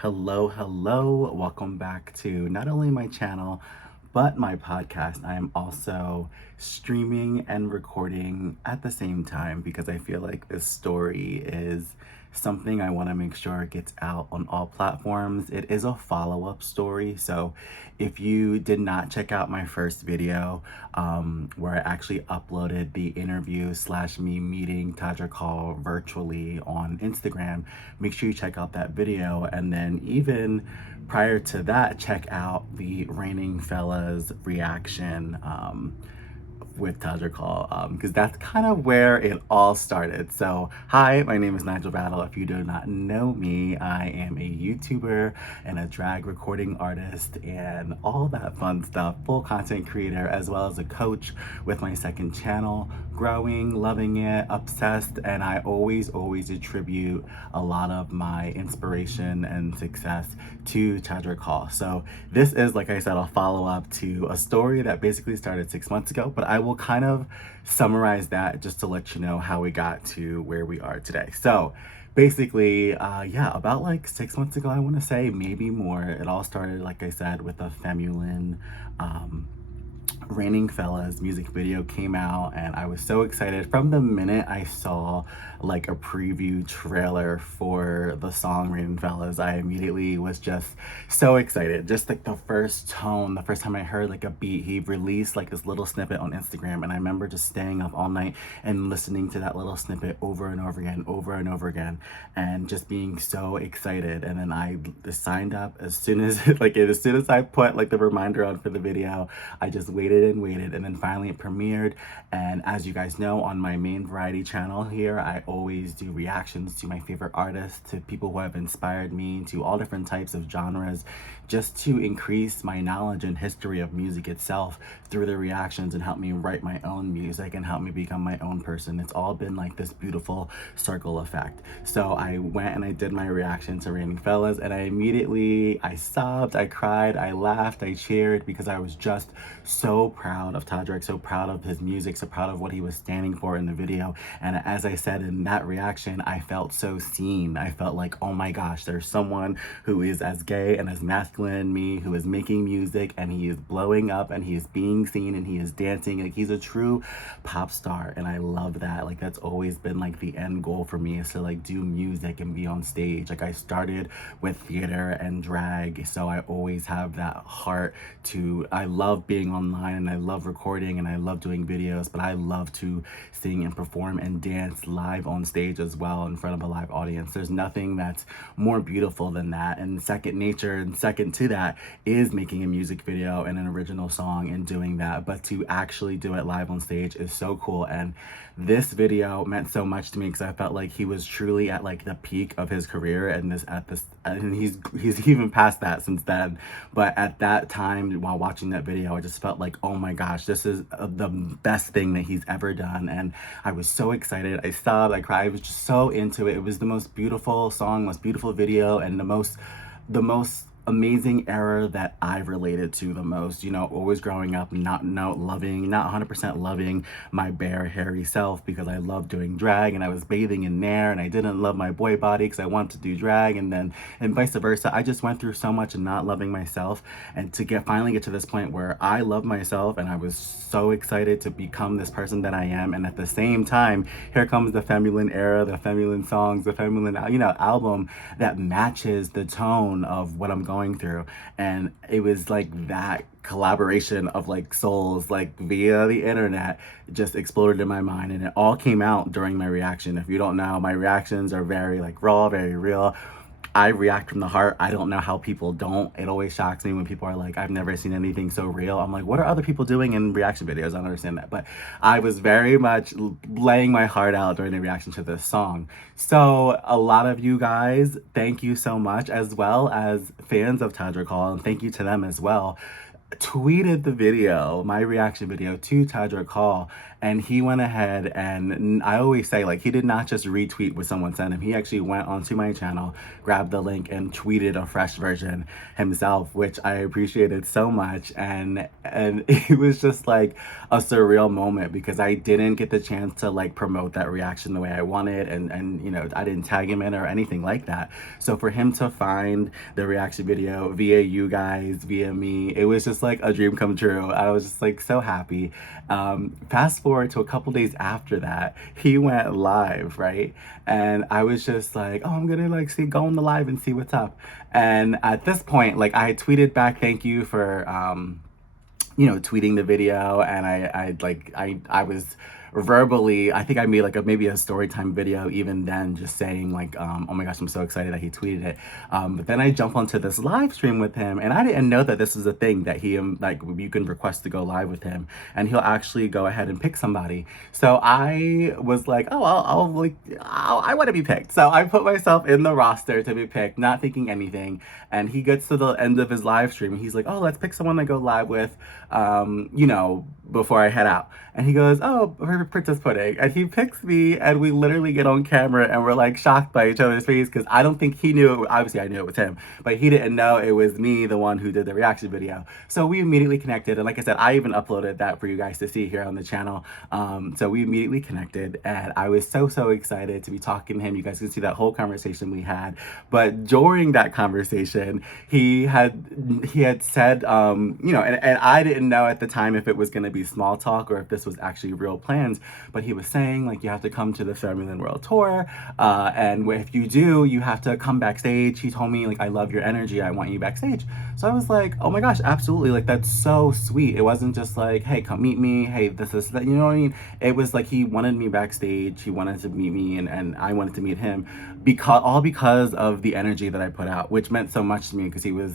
Hello. Welcome back to not only my channel, but my podcast. I am also streaming and recording at the same time because I feel like this story is something I want to make sure gets out on all platforms. It is a follow-up story. So if you did not check out my first video, where I actually uploaded the interview / me meeting Todrick Hall virtually on Instagram, make sure you check out that video. And then even prior to that, check out the Raining Fellas reaction with Todrick Hall, because that's kind of where it all started. So, hi, my name is Nigel Battle. If you do not know me, I am a YouTuber and a drag recording artist and all that fun stuff, full content creator, as well as a coach with my second channel, growing, loving it, obsessed, and I always attribute a lot of my inspiration and success to Todrick Hall. So this is, like I said, a follow-up to a story that basically started 6 months ago, but I will kind of summarize that just to let you know how we got to where we are today. So basically, yeah, about like 6 months ago, I want to say, maybe more. It all started, like I said, with a Femulin Raining Fellas music video came out, and I was so excited from the minute I saw like a preview trailer for the song Raining Fellas. I immediately was just so excited. Just like the first tone, the first time I heard like a beat, he released like this little snippet on Instagram, and I remember just staying up all night and listening to that little snippet over and over again, and just being so excited. And then I signed up as soon as as soon as I put like the reminder on for the video. I just waited, and then finally it premiered. And as you guys know, on my main variety channel here, I always do reactions to my favorite artists, to people who have inspired me, to all different types of genres, just to increase my knowledge and history of music itself through the reactions and help me write my own music and help me become my own person. It's all been like this beautiful circle effect. So I went and I did my reaction to Raining Fellas, and I sobbed, I cried, I laughed, I cheered, because I was just so proud of Todrick, so proud of his music, so proud of what he was standing for in the video. And as I said in that reaction, I felt so seen. I felt like, oh my gosh, there's someone who is as gay and as masculine as me, who is making music, and he is blowing up, and he is being seen, and he is dancing. Like, he's a true pop star, and I love that. Like, that's always been like the end goal for me, is to like do music and be on stage. Like, I started with theater and drag, so I always have that heart to, I love being online, and I love recording, and I love doing videos, but I love to sing and perform and dance live on stage as well in front of a live audience. There's nothing that's more beautiful than that. And second nature, and second to that, is making a music video and an original song and doing that. But to actually do it live on stage is so cool. And this video meant so much to me because I felt like he was truly at like the peak of his career, and he's even past that since then. But at that time, while watching that video, I just felt like, oh my gosh, this is the best thing that he's ever done. And I was so excited. I sobbed, I cried. I was just so into it. It was the most beautiful song, most beautiful video, and the most amazing era that I related to the most. You know, always growing up, not 100% loving my bare, hairy self, because I love doing drag, and I was bathing in there, and I didn't love my boy body because I wanted to do drag, and vice versa. I just went through so much and not loving myself, and to finally get to this point where I love myself, and I was so excited to become this person that I am. And at the same time, here comes the Femulin era, the Femulin songs, the Femulin, album that matches the tone of what I'm going through. And it was like that collaboration of like souls, like via the internet, just exploded in my mind, and it all came out during my reaction. If you don't know, my reactions are very like raw, very real. I react from the heart. I don't know how people don't. It always shocks me when people are like, I've never seen anything so real. I'm like, what are other people doing in reaction videos? I don't understand that. But I was very much laying my heart out during the reaction to this song. So a lot of you guys, thank you so much, as well as fans of Todrick Hall, and thank you to them as well, tweeted the video, my reaction video, to Todrick Hall, And he went ahead and I always say, like, he did not just retweet what someone sent him. He actually went onto my channel, grabbed the link, and tweeted a fresh version himself, which I appreciated so much. And it was just like a surreal moment because I didn't get the chance to like promote that reaction the way I wanted, and you know, I didn't tag him in or anything like that. So for him to find the reaction video via you guys, via me, it was just like a dream come true. I was just like so happy. Fast forward to a couple days after that, he went live, right? And I was just like, oh, I'm gonna like go on the live and see what's up. And at this point, like, I had tweeted back, thank you for you know, tweeting the video, and I was verbally, I think I made like maybe a story time video even then, just saying like, oh my gosh, I'm so excited that he tweeted it. But then I jump onto this live stream with him, and I didn't know that this was a thing that he like, you can request to go live with him, and he'll actually go ahead and pick somebody. So I was like, oh, I want to be picked. So I put myself in the roster to be picked, not thinking anything. And he gets to the end of his live stream, and he's like, oh, let's pick someone to go live with, you know, before I head out. And he goes, oh, Princess Pudding. And he picks me, and we literally get on camera, and we're like shocked by each other's face, because I don't think he knew it. Obviously I knew it was him, but he didn't know it was me, the one who did the reaction video. So we immediately connected, and like I said, I even uploaded that for you guys to see here on the channel. So we immediately connected, and I was so excited to be talking to him. You guys can see that whole conversation we had. But during that conversation, he had said, you know, and I didn't know at the time if it was going to be small talk or if this was actually real plans, but he was saying like, you have to come to the Fairmont World Tour, and if you do, you have to come backstage. He told me like, I love your energy, I want you backstage. So I was like, oh my gosh, absolutely, like that's so sweet. It wasn't just like, hey, come meet me, hey, this is that, you know what I mean? It was like he wanted me backstage, he wanted to meet me, and I wanted to meet him, because of the energy that I put out, which meant so much to me, because he was,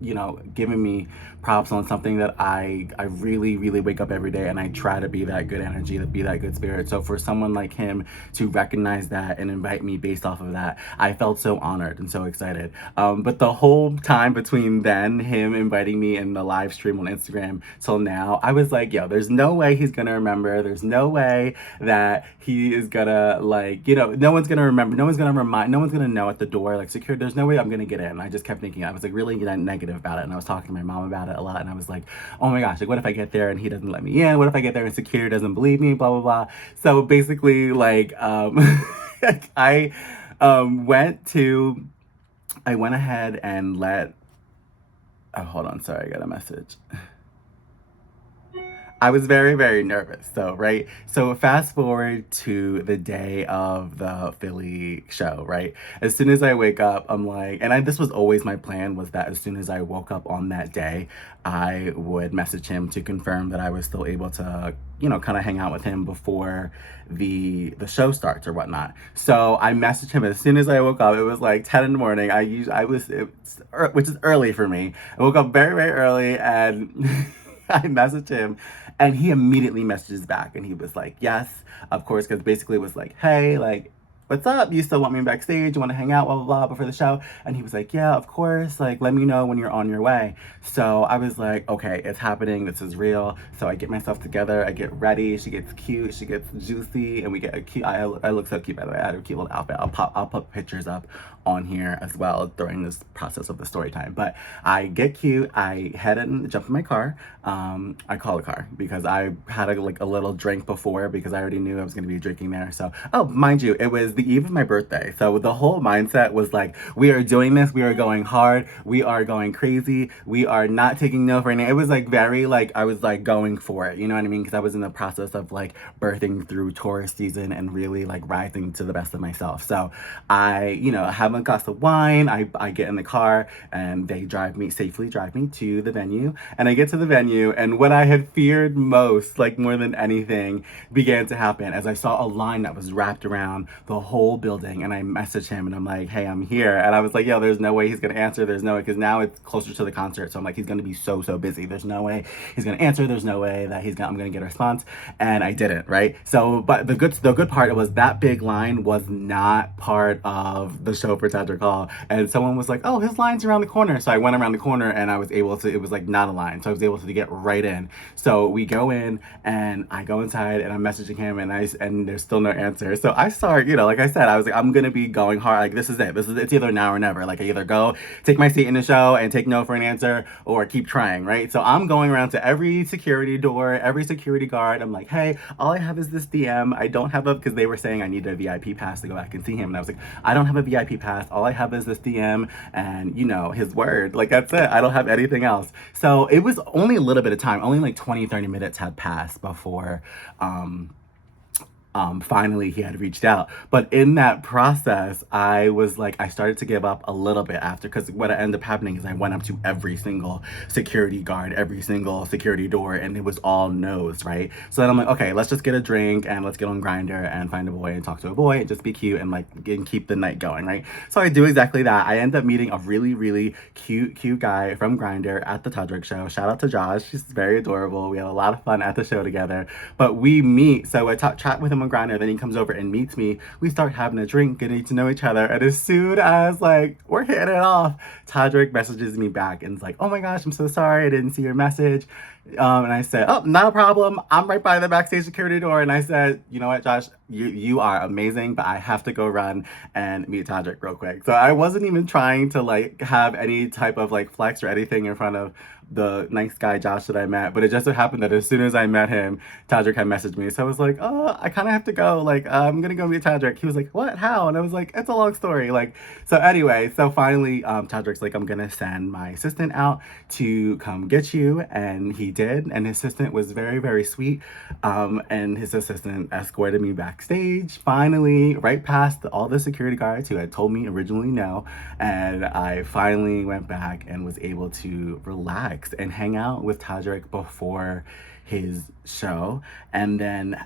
you know, giving me props on something that I really wake up every day and I try to be that good energy, to be that good spirit. So for someone like him to recognize that and invite me based off of that, I felt so honored and so excited. But the whole time between then, him inviting me in the live stream on Instagram till now, I was like, yo, there's no way he's gonna remember. There's no way that he is gonna, like, you know, no one's gonna remember, no one's gonna remind, no one's gonna know at the door, like, secure. There's no way I'm gonna get in. I just kept thinking, I was like really negative about it, and I was talking to my mom about it a lot, and I was like, oh my gosh, like, what if I get there and he doesn't let me in? What if I get there and security doesn't believe me? Blah blah blah. So basically, like, I went ahead and let, oh, hold on, sorry, I got a message. I was very nervous. So, right? So fast forward to the day of the Philly show, right? As soon as I wake up, I'm like, this was always my plan, was that as soon as I woke up on that day, I would message him to confirm that I was still able to, you know, kind of hang out with him before the show starts or whatnot. So I messaged him as soon as I woke up. It was like 10 in the morning. Which is early for me. I woke up very early, and I messaged him, and he immediately messages back, and he was like, yes, of course, because basically it was like, hey, like, what's up? You still want me backstage? You want to hang out, blah, blah, blah, before the show? And he was like, yeah, of course. Like, let me know when you're on your way. So I was like, okay, it's happening. This is real. So I get myself together. I get ready. She gets cute. She gets juicy. And we get a cute, I look so cute, by the way. I had a cute little outfit. I'll put pictures up on here as well during this process of the story time. But I get cute. I head and jump in my car. I call a car because I had a little drink before, because I already knew I was going to be drinking there. So, oh, mind you, it was the eve of my birthday. So the whole mindset was like, we are doing this. We are going hard. We are going crazy. We are not taking no for anything. It was like very, like, I was like going for it. You know what I mean? Because I was in the process of like birthing through tourist season and really like rising to the best of myself. So I, you know, have a glass of wine. I get in the car, and they safely drive me to the venue. And I get to the venue, and what I had feared most, like more than anything, began to happen as I saw a line that was wrapped around the whole building. And I messaged him, and I'm like, hey, I'm here. And I was like, yo, there's no way he's gonna answer. There's no way, because now it's closer to the concert. So I'm like, he's gonna be so busy. There's no way he's gonna answer. There's no way that I'm gonna get a response. And I didn't, right? So, but the good part was that big line was not part of the show for Todrick Hall, and someone was like, "Oh, his line's around the corner." So I went around the corner, and I was able to. It was like not a line, so I was able to get right in. So we go in, and I go inside, and I'm messaging him, and there's still no answer. So I start, like I said, I was like, I'm gonna be going hard. Like this is it. It's either now or never. Like I either go take my seat in the show and take no for an answer, or keep trying, right? So I'm going around to every security door, every security guard. I'm like, hey, all I have is this DM. I don't have because they were saying I need a VIP pass to go back and see him. And I was like, I don't have a VIP pass. All I have is this DM and, his word. Like, that's it. I don't have anything else. So it was only a little bit of time. Only like 20, 30 minutes had passed before finally he had reached out. But in that process, I was like, I started to give up a little bit after, because what ended up happening is I went up to every single security guard, every single security door, and it was all no's, right? So then I'm like, okay, let's just get a drink and let's get on Grindr and find a boy and talk to a boy and just be cute and keep the night going, right? So I do exactly that. I end up meeting a really, really cute guy from Grindr at the Todrick show. Shout out to Josh. She's very adorable. We had a lot of fun at the show together. But we meet, so I chat with him on Grindr, then he comes over and meets me. We start having a drink, getting to know each other, and as soon as we're hitting it off, Todrick messages me back and is like, oh my gosh, I'm so sorry, I didn't see your message. And I said, oh, not a problem. I'm right by the backstage security door. And I said, you know what, Josh, you are amazing, but I have to go run and meet Todrick real quick. So I wasn't even trying to have any type of flex or anything in front of the nice guy Josh that I met, but it just so happened that as soon as I met him, Todrick had messaged me. So I was like, oh, I kind of have to go. I'm gonna go meet Todrick. He was like, what? How? And I was like, it's a long story. So anyway, so finally, Todrick's like, I'm gonna send my assistant out to come get you, and he did. And his assistant was very, very sweet. And his assistant escorted me backstage, finally, right past all the security guards who had told me originally no. And I finally went back and was able to relax and hang out with Todrick before his show. And then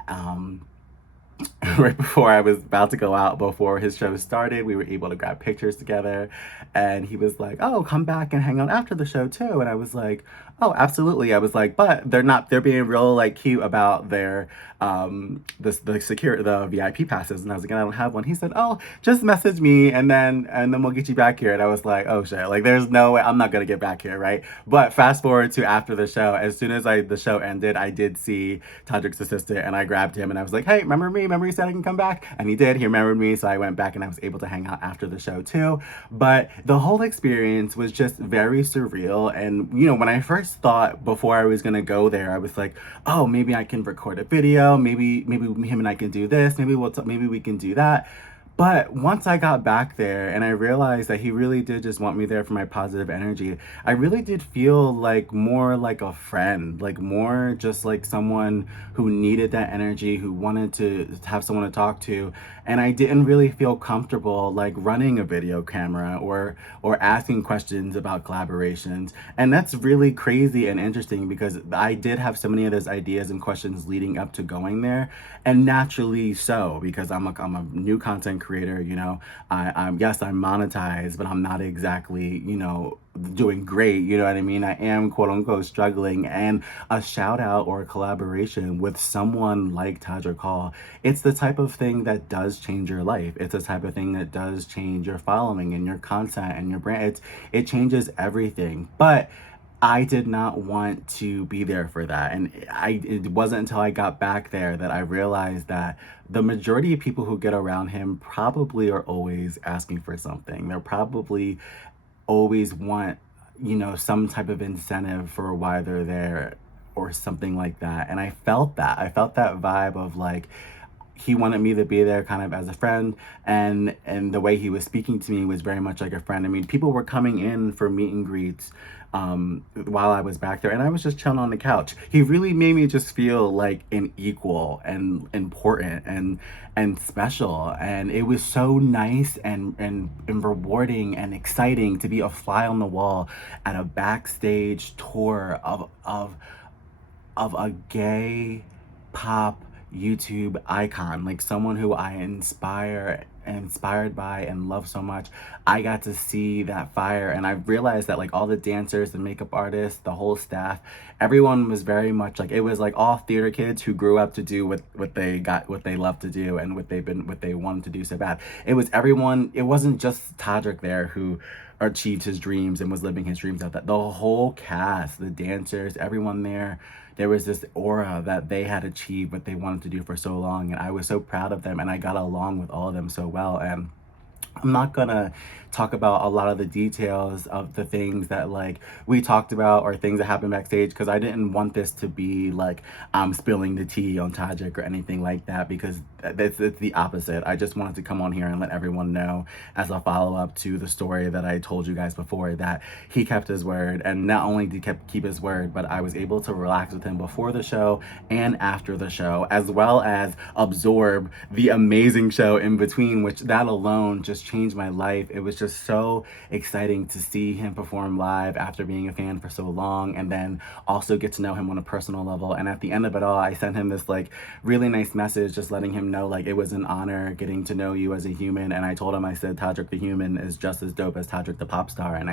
right before I was about to go out, before his show started, we were able to grab pictures together. And he was like, oh, come back and hang out after the show too. And I was like, oh, absolutely. I was like, but they're being real cute about their the VIP passes. And I was like, I don't have one. He said, oh, just message me and then we'll get you back here. And I was like, oh shit, there's no way I'm not gonna get back here, right? But fast forward to after the show, as soon as the show ended, I did see Todrick's assistant and I grabbed him and I was like, hey, remember me? Remember you said I can come back? And he did. He remembered me. So I went back and I was able to hang out after the show too. But the whole experience was just very surreal. And when I first thought before I was gonna go there, I was like, oh, maybe I can record a video. Maybe him and I can do this. Maybe we can do that. But once I got back there and I realized that he really did just want me there for my positive energy, I really did feel more like a friend, more just like someone who needed that energy, who wanted to have someone to talk to. And I didn't really feel comfortable running a video camera or asking questions about collaborations. And that's really crazy and interesting because I did have so many of those ideas and questions leading up to going there. And naturally so, because I'm a new content creator, I'm monetized, but I'm not exactly, doing great, you know what I mean? I am quote unquote struggling, and a shout out or a collaboration with someone like Todrick Hall, it's the type of thing that does change your life. It's the type of thing that does change your following and your content and your brand. It changes everything. But I did not want to be there for that. And it wasn't until I got back there that I realized that the majority of people who get around him probably are always asking for something. They're probably always want, some type of incentive for why they're there or something like that. And I felt that. I felt that vibe of he wanted me to be there kind of as a friend, and the way he was speaking to me was very much like a friend. I mean, people were coming in for meet and greets while I was back there, and I was just chilling on the couch. He really made me just feel like an equal and important and special, and it was so nice and rewarding and exciting to be a fly on the wall at a backstage tour of a gay pop YouTube icon, someone who I inspire inspired by and love so much, I got to see that fire. And I realized that like all the dancers, the makeup artists, the whole staff, everyone was very much like, it was like all theater kids who grew up to do what they love to do and what they wanted to do so bad. It was everyone. It wasn't just Todrick there who achieved his dreams and was living his dreams out. That the whole cast, the dancers, everyone there was this aura that they had achieved what they wanted to do for so long, and I was so proud of them, and I got along with all of them so well. And I'm not gonna talk about a lot of the details of the things that like we talked about or things that happened backstage, because I didn't want this to be like I'm spilling the tea on Tajik or anything like that, because it's the opposite. I just wanted to come on here and let everyone know, as a follow-up to the story that I told you guys before, that he kept his word. And not only did he keep his word, but I was able to relax with him before the show and after the show, as well as absorb the amazing show in between, which that alone just changed my life. It was just so exciting to see him perform live after being a fan for so long, and then also get to know him on a personal level. And at the end of it all, I sent him this like really nice message, just letting him know like it was an honor getting to know you as a human. And I told him, I said, Todrick the human is just as dope as Todrick the pop star. And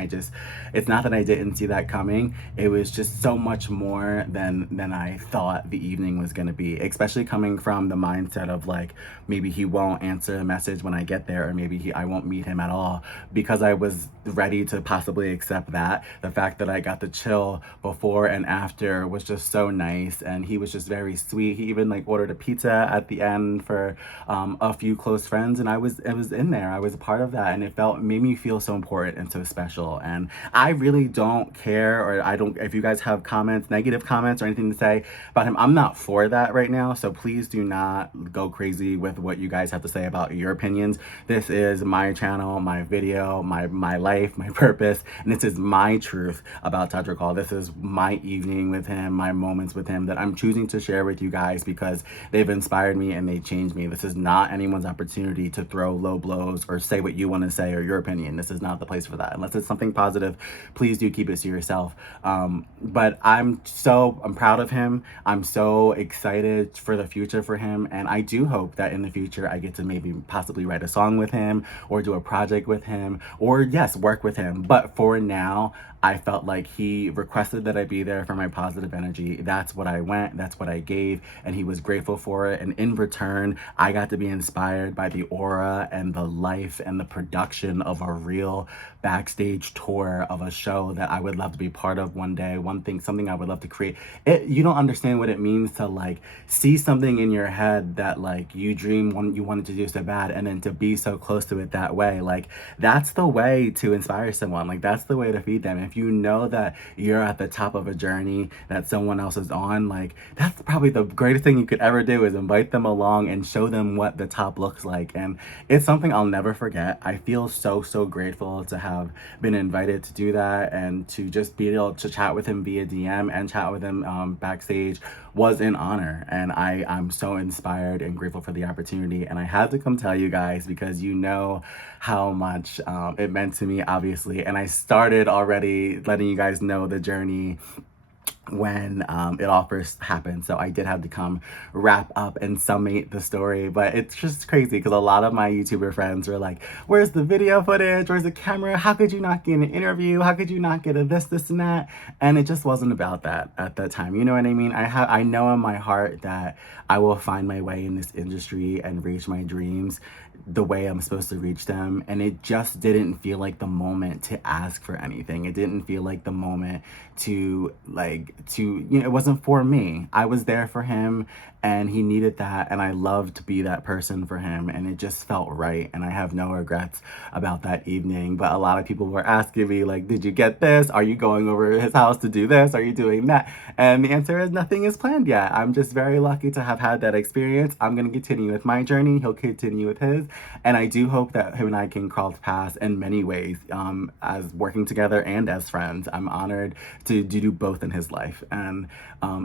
it's not that I didn't see that coming. It was just so much more than I thought the evening was going to be, especially coming from the mindset of like, maybe he won't answer a message when I get there, or maybe I won't meet him at all. Because I was ready to possibly accept that, the fact that I got to chill before and after was just so nice. And he was just very sweet. He even like ordered a pizza at the end for a few close friends, and I was in there. I was a part of that, and made me feel so important and so special. And I really don't care, or I don't, if you guys have comments, negative comments or anything to say about him, I'm not for that right now. So please do not go crazy with what you guys have to say about your opinions. This is my channel, my video, my life, my purpose, and this is my truth about Todrick Hall. This is my evening with him, my moments with him that I'm choosing to share with you guys, because they've inspired me and they changed me. This is not anyone's opportunity to throw low blows or say what you want to say or your opinion. This is not the place for that. Unless it's something positive, please do keep it to yourself. But I'm proud of him. I'm so excited for the future for him, and I do hope that in the future I get to maybe possibly write a song with him or do a project with him, or yes, work with him. But for now, I felt like he requested that I be there for my positive energy. That's what I went, that's what I gave, and he was grateful for it. And in return, I got to be inspired by the aura and the life and the production of a real backstage tour of a show that I would love to be part of one day. Something I would love to create. You don't understand what it means to like see something in your head that like you you wanted to do so bad, and then to be so close to it that way. Like that's the way to inspire someone. Like that's the way to feed them. If you know that you're at the top of a journey that someone else is on, like that's probably the greatest thing you could ever do, is invite them along and show them what the top looks like. And it's something I'll never forget. I feel so grateful to have been invited to do that, and to just be able to chat with him via DM and chat with him backstage was an honor. And I'm so inspired and grateful for the opportunity. And I had to come tell you guys, because you know how much it meant to me, obviously. And I started already letting you guys know the journey when it all first happened. So I did have to come wrap up and summate the story. But it's just crazy, because a lot of my YouTuber friends were like, where's the video footage? Where's the camera? How could you not get an interview? How could you not get a this and that? And it just wasn't about that at that time. You know what I mean? I know in my heart that I will find my way in this industry and reach my dreams the way I'm supposed to reach them. And it just didn't feel like the moment to ask for anything. It didn't feel like the moment to it wasn't for me. I was there for him, and he needed that, and I loved to be that person for him, and it just felt right. And I have no regrets about that evening. But a lot of people were asking me like, did you get this? Are you going over his house to do this? Are you doing that? And the answer is nothing is planned yet. I'm just very lucky to have had that experience. I'm going to continue with my journey. He'll continue with his. And I do hope that him and I can cross paths in many ways, as working together and as friends. I'm honored to do both in his life. And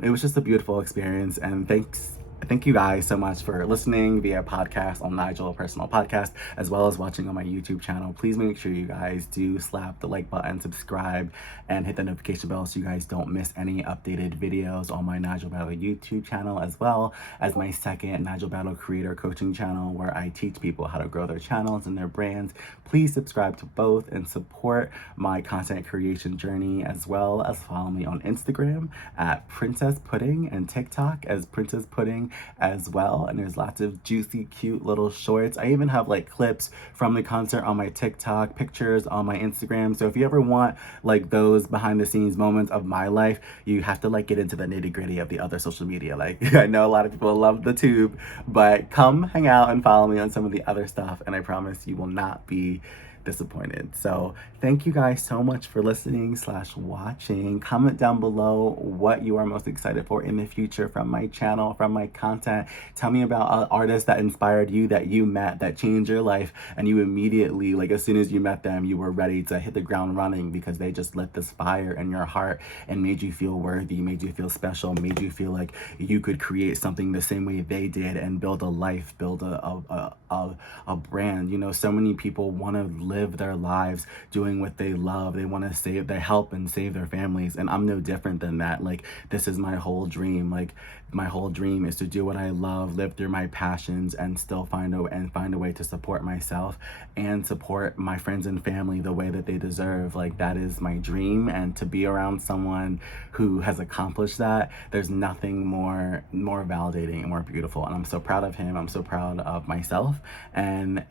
it was just a beautiful experience. And thanks Thank you guys so much for listening via podcast on Nigel Personal Podcast, as well as watching on my YouTube channel. Please make sure you guys do slap the like button, subscribe, and hit the notification bell so you guys don't miss any updated videos on my Nigel Battle YouTube channel, as well as my second Nigel Battle Creator Coaching channel, where I teach people how to grow their channels and their brands. Please subscribe to both and support my content creation journey, as well as follow me on Instagram at Princess Pudding and TikTok as Princess Pudding as well. And there's lots of juicy, cute little shorts. I even have like clips from the concert on my TikTok, pictures on my Instagram. So if you ever want like those behind the scenes moments of my life, you have to like get into the nitty gritty of the other social media. Like I know a lot of people love the tube, but come hang out and follow me on some of the other stuff, and I promise you will not be disappointed. So thank you guys so much for listening / watching. Comment down below what you are most excited for in the future from my channel, from my content. Tell me about artists that inspired you, that you met, that changed your life, and you immediately, like as soon as you met them, you were ready to hit the ground running because they just lit this fire in your heart and made you feel worthy, made you feel special, made you feel like you could create something the same way they did and build a life, build a brand. You know, so many people want to live their lives doing what they love. They want to save, they help and save their families, and I'm no different than that. Like, this is my whole dream. Like, my whole dream is to do what I love, live through my passions, and still find a way to support myself and support my friends and family the way that they deserve. Like, that is my dream, and to be around someone who has accomplished that, there's nothing more validating and more beautiful. And I'm so proud of him. I'm so proud of myself, and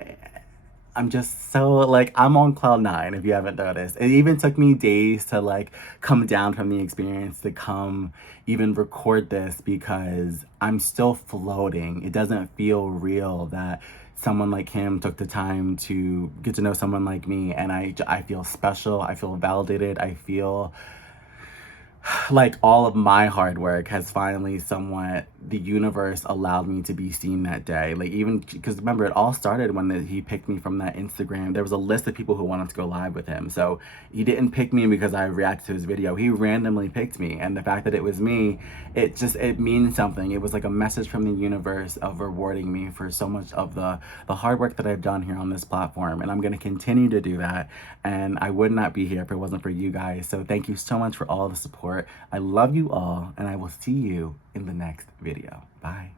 I'm just so, like, I'm on cloud nine, if you haven't noticed. It even took me days to like come down from the experience to come even record this, because I'm still floating. It doesn't feel real that someone like him took the time to get to know someone like me, and I feel special. I feel validated. I feel like all of my hard work has finally somewhat, the universe allowed me to be seen that day. Like, even because remember, it all started when he picked me from that Instagram. There was a list of people who wanted to go live with him, so he didn't pick me because I reacted to his video. He randomly picked me, and the fact that it was me, it means something. It was like a message from the universe of rewarding me for so much of the hard work that I've done here on this platform, and I'm going to continue to do that. And I would not be here if it wasn't for you guys. So thank you so much for all the support. I love you all, and I will see you in the next video. Bye.